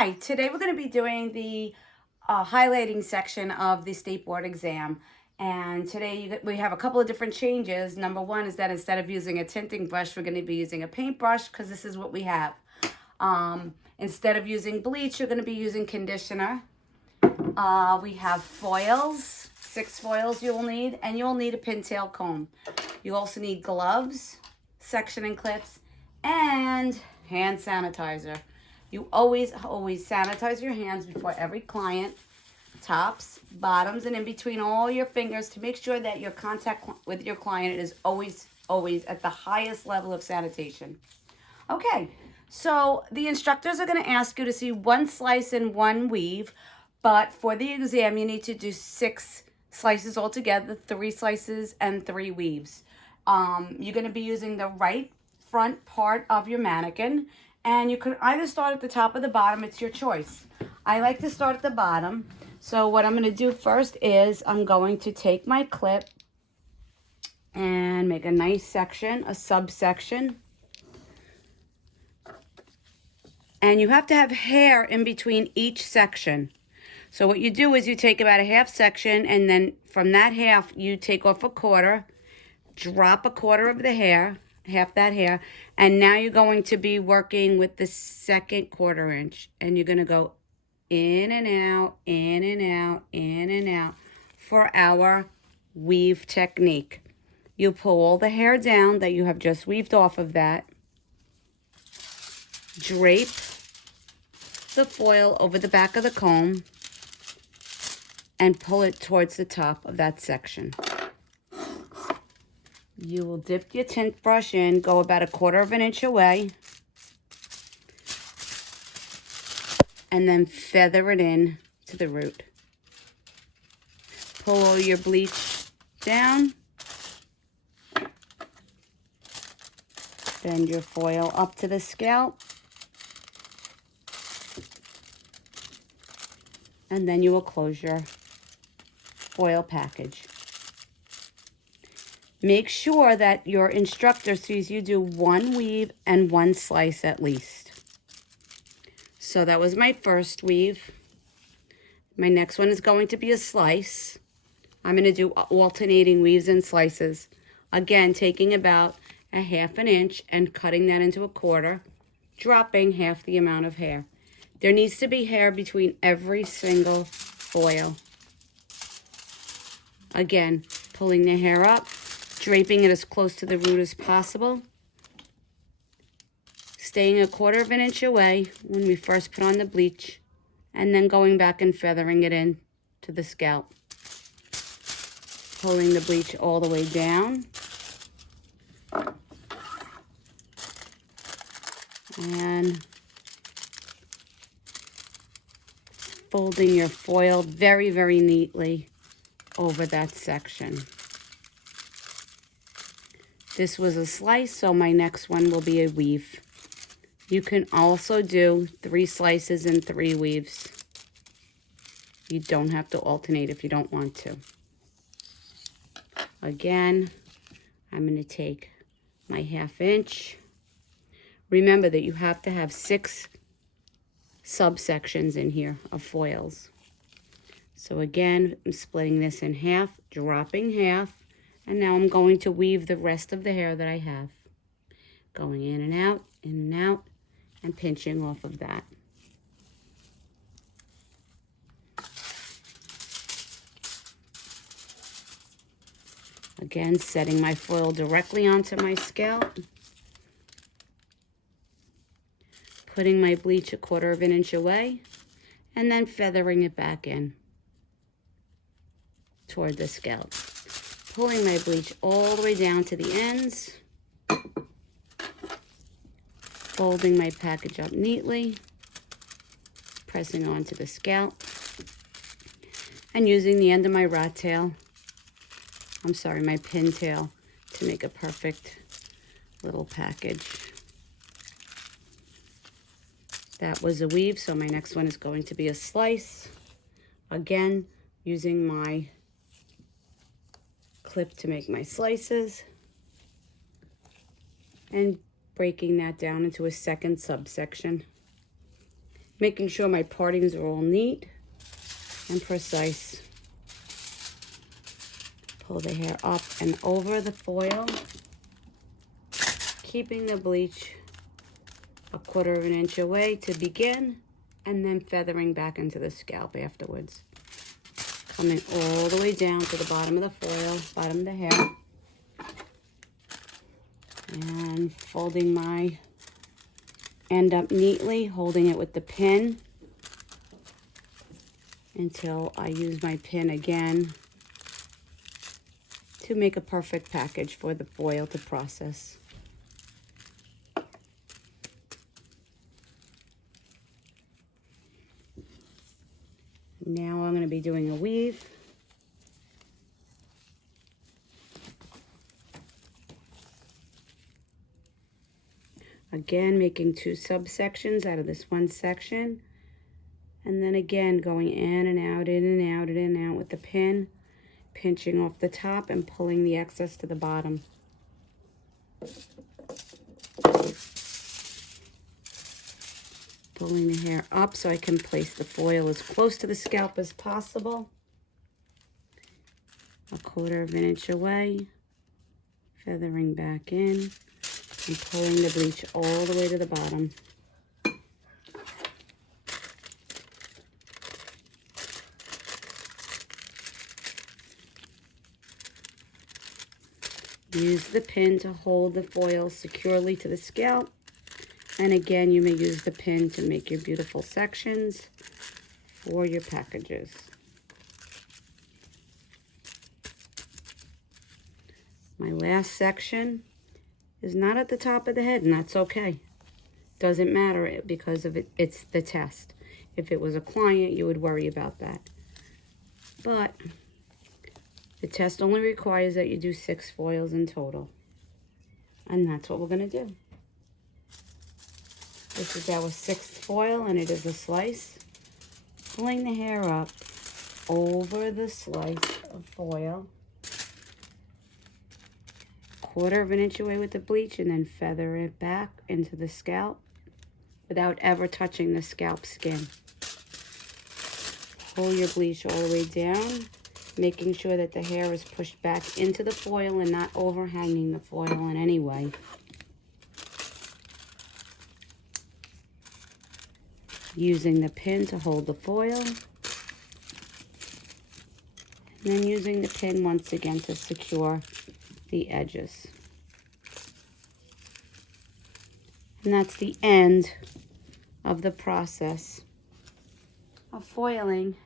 Hi, today we're going to be doing the highlighting section of the state board exam. And today we have a couple of different changes. Number one is that instead of using a tinting brush, we're going to be using a paintbrush because this is what we have. Instead of using bleach, you're going to be using conditioner. We have foils, 6 foils you will need, and you'll need a pintail comb. You also need gloves, sectioning clips, and hand sanitizer. You always sanitize your hands before every client, tops, bottoms, and in between all your fingers to make sure that your contact with your client is always at the highest level of sanitation. Okay, so the instructors are going to ask you to see 1 slice and 1 weave, but for the exam you need to do 6 slices altogether, 3 slices and 3 weaves. You're going to be using the right front part of your mannequin, and you can either start at the top or the bottom. It's your choice. I like to start at the bottom. So what I'm going to do first is I'm going to take my clip and make a nice section, a subsection. And you have to have hair in between each section. So what you do is you take about a half section, and then from that half you take off a quarter, drop a quarter of the hair, half that hair, and now you're going to be working with the second 1/4 inch, and you're going to go in and out, in and out, in and out for our weave technique. You pull all the hair down that you have just weaved off of that, drape the foil over the back of the comb, and pull it towards the top of that section. You will dip your tint brush in, go about a 1/4 inch away, and then feather it in to the root. Pull your bleach down, bend your foil up to the scalp, and then you will close your foil package. Make sure that your instructor sees you do 1 weave and 1 slice at least. So that was my first weave. My next one is going to be a slice. I'm going to do alternating weaves and slices. Again, taking about a half an inch and cutting that into a 1/4, dropping half the amount of hair. There needs to be hair between every single foil. Again, pulling the hair up, draping it as close to the root as possible, staying a 1/4 inch away when we first put on the bleach, and then going back and feathering it in to the scalp. Pulling the bleach all the way down, and folding your foil very, very neatly over that section. This was a slice, so my next one will be a weave. You can also do 3 slices and 3 weaves. You don't have to alternate if you don't want to. Again, I'm going to take my 1/2 inch. Remember that you have to have 6 subsections in here of foils. So again, I'm splitting this in half, dropping half, and now I'm going to weave the rest of the hair that I have. Going in and out, and pinching off of that. Again, setting my foil directly onto my scalp. Putting my bleach a 1/4 inch away, and then feathering it back in toward the scalp. Pulling my bleach all the way down to the ends. Folding my package up neatly. Pressing onto the scalp. And using the end of my rat tail, my pintail, to make a perfect little package. That was a weave, so my next one is going to be a slice. Again, using my clip to make my slices, and breaking that down into a second subsection. making sure my partings are all neat and precise. Pull the hair up and over the foil, keeping the bleach a 1/4 of an inch away to begin, and then feathering back into the scalp afterwards. Coming all the way down to the bottom of the foil, bottom of the hair, and folding my end up neatly, holding it with the pin until I use my pin again to make a perfect package for the foil to process. Now I'm going to be doing a weave. Again, making 2 subsections out of this one section. And then again, going in and out, in and out, in and out with the pin, pinching off the top and pulling the excess to the bottom. Pulling the hair up so I can place the foil as close to the scalp as possible. A 1/4 of an inch away, feathering back in, and pulling the bleach all the way to the bottom. Use the pin to hold the foil securely to the scalp. And again, you may use the pin to make your beautiful sections for your packages. My last section is not at the top of the head, and that's okay. Doesn't matter because of it's the test. If it was a client, you would worry about that. But the test only requires that you do 6 foils in total. And that's what we're going to do. This is our 6th foil, and it is a slice. Pulling the hair up over the slice of foil. 1/4 of an inch away with the bleach, and then feather it back into the scalp without ever touching the scalp skin. Pull your bleach all the way down, making sure that the hair is pushed back into the foil and not overhanging the foil in any way. Using the pin to hold the foil, and then using the pin once again to secure the edges. And that's the end of the process of foiling